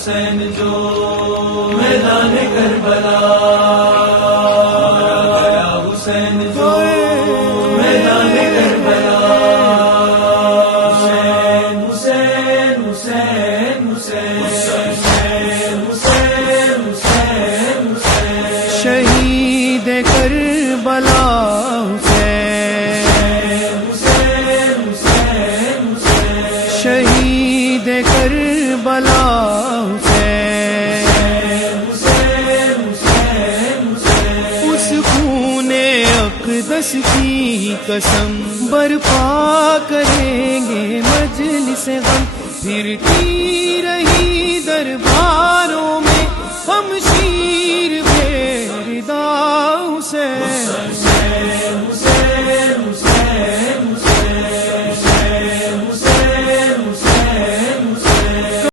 حسین جو میدان کربلا گیا حسین جو میدان کربلا حسین حسین حسین حسین حسین حسین حسین شہید کربلا شہید کربلا حسین اس خون اقدس کی قسم برپا کریں گے مجلس غم پھر کی